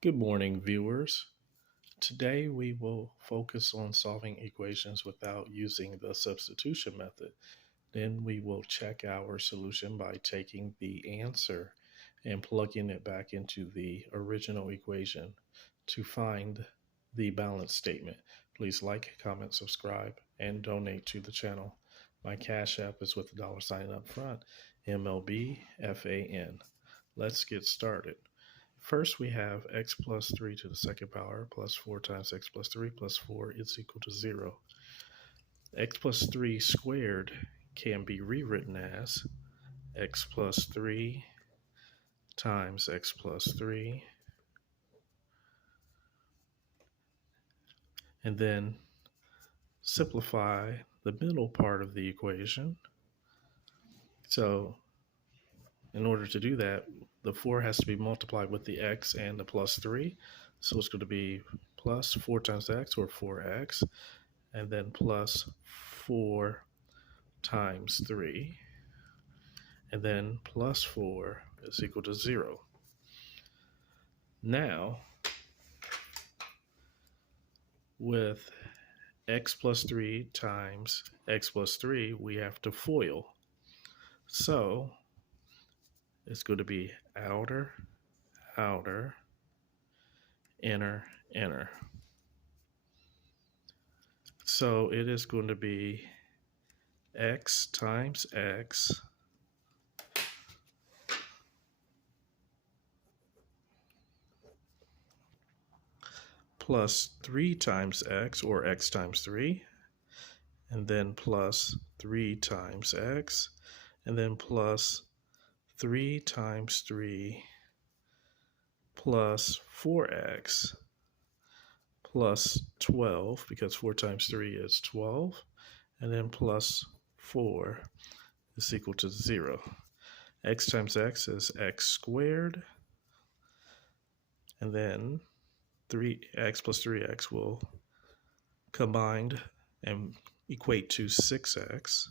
Good morning, viewers. Today we will focus on solving equations without using the substitution method. Then we will check our solution by taking the answer and plugging it back into the original equation to find the balance statement. Please like, comment, subscribe, and donate to the channel. My Cash App is with the $ up front, MLBFAN. Let's get started. First, we have x plus 3 to the second power plus 4 times x plus 3 plus 4 is equal to 0. X plus 3 squared can be rewritten as x plus 3 times x plus 3, and then simplify the middle part of the equation. So in order to do that, the 4 has to be multiplied with the x and the plus 3. So it's going to be plus 4 times x, or 4x, and then plus 4 times 3, and then plus 4 is equal to 0. Now, with x plus 3 times x plus 3, we have to FOIL. So it's going to be outer, outer, inner, inner. So it is going to be x times x plus 3 times x, or x times 3, and then plus 3 times x, and then plus 3 times 3 plus 4x plus 12, because 4 times 3 is 12, and then plus 4 is equal to 0. X times x is x squared, and then 3x plus 3x will combined and equate to 6x,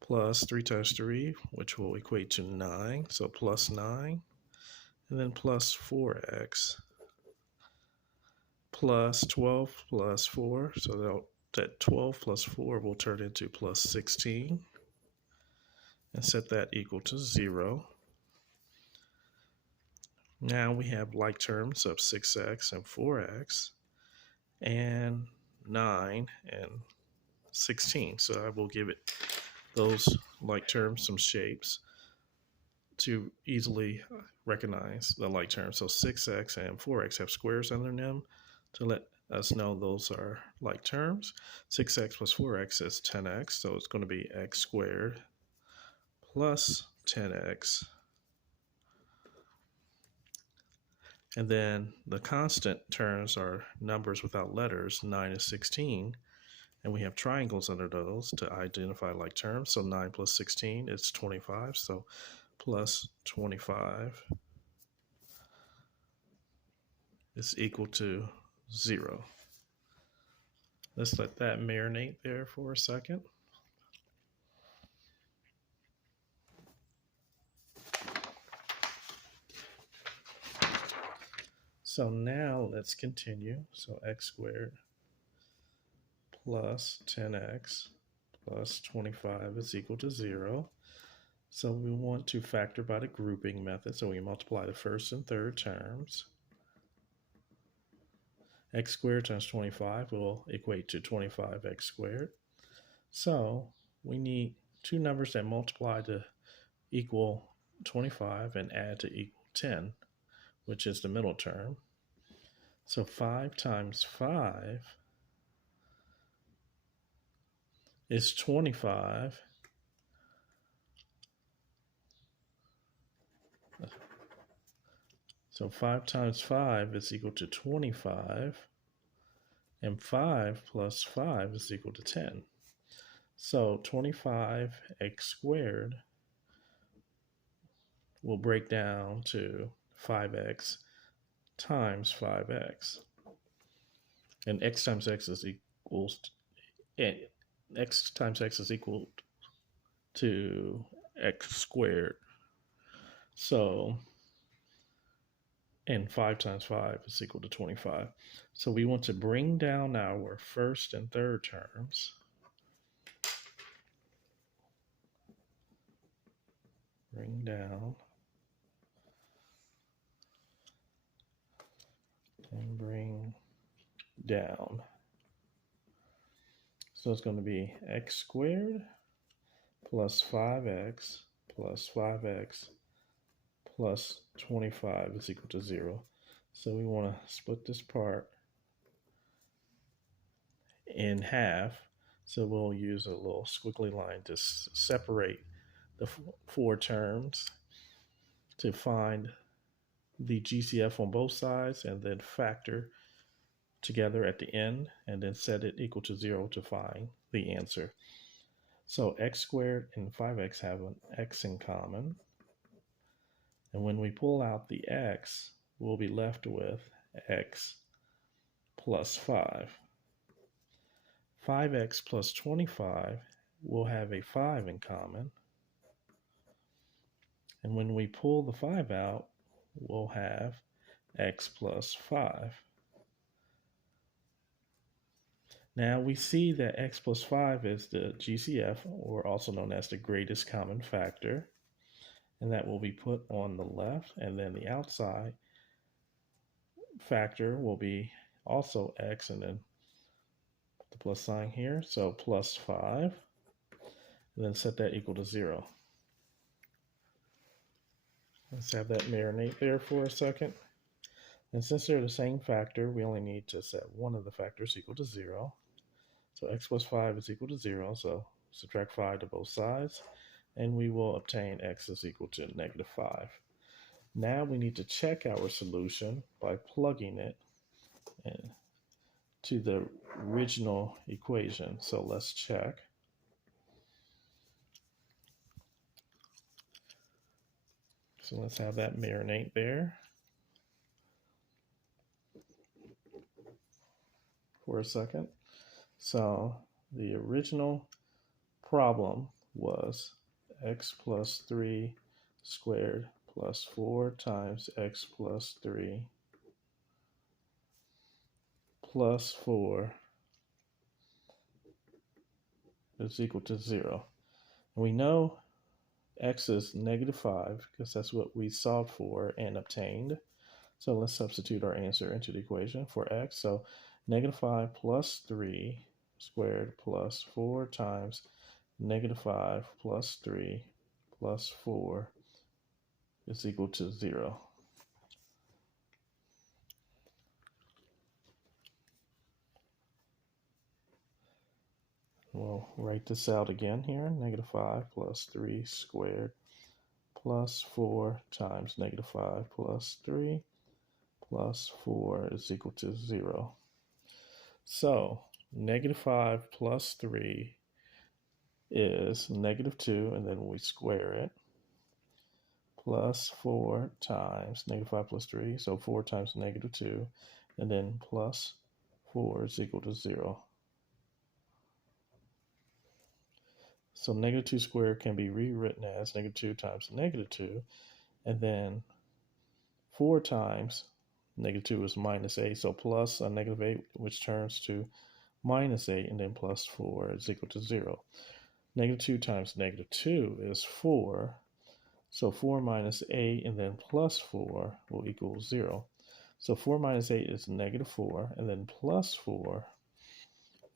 plus 3 times 3, which will equate to 9, so plus 9, and then plus 4x, plus 12 plus 4, so that 12 plus 4 will turn into plus 16, and set that equal to 0. Now we have like terms of 6x and 4x, and 9 and 16. So I will give it those like terms some shapes to easily recognize the like terms. So 6x and 4x have squares under them to let us know those are like terms. 6x plus 4x is 10x, so it's going to be x squared plus 10x. And then the constant terms are numbers without letters. 9 is 16, and we have triangles under those to identify like terms. So 9 plus 16 is 25, so plus 25 is equal to 0. Let's let that marinate there for a second. So now let's continue. So x squared plus 10x plus 25 is equal to 0. So we want to factor by the grouping method. So we multiply the first and third terms. X squared times 25 will equate to 25x squared. So we need two numbers that multiply to equal 25 and add to equal 10, which is the middle term. So 5 times 5 is 25. So 5 times 5 is equal to 25, and 5 plus 5 is equal to 10. So 25x squared will break down to 5x times 5x. And x times x is equals, and x times x is equal to x squared. So and 5 times 5 is equal to 25. So we want to bring down our first and third terms. Bring down and bring down. So it's going to be x squared plus 5x plus 5x plus 25 is equal to 0. So we want to split this part in half. So we'll use a little squiggly line to separate the four terms to find the GCF on both sides and then factor together at the end and then set it equal to 0 to find the answer. So x squared and 5x have an x in common. And when we pull out the x, we'll be left with x plus 5. 5x plus 25 will have a 5 in common. And when we pull the 5 out, we'll have x plus 5. Now we see that x plus 5 is the GCF, or also known as the greatest common factor. And that will be put on the left, and then the outside factor will be also x, and then the plus sign here, so plus 5, and then set that equal to 0. Let's have that marinate there for a second. And since they're the same factor, we only need to set one of the factors equal to 0. So x plus 5 is equal to 0, so subtract 5 to both sides, and we will obtain x is equal to negative 5. Now we need to check our solution by plugging it in to the original equation. So let's check. So let's have that marinate there for a second. So the original problem was x plus 3 squared plus 4 times x plus 3 plus 4 is equal to 0. And we know x is negative 5 because that's what we solved for and obtained. So let's substitute our answer into the equation for x. So negative 5 plus 3 squared plus 4 times negative 5 plus 3 plus 4 is equal to 0. We'll write this out again here. Negative 5 plus 3 squared plus 4 times negative 5 plus 3 plus 4 is equal to 0. So negative 5 plus 3 is negative 2, and then we square it, plus 4 times negative 5 plus 3, so 4 times negative 2, and then plus 4 is equal to 0. So negative 2 squared can be rewritten as negative 2 times negative 2, and then 4 times negative 2 is minus 8, so plus a negative 8, which turns to minus 8, and then plus 4 is equal to 0. Negative 2 times negative 2 is 4, so 4 minus 8 and then plus 4 will equal 0. So 4 minus 8 is negative 4, and then plus 4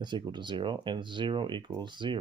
is equal to 0, and 0 equals 0.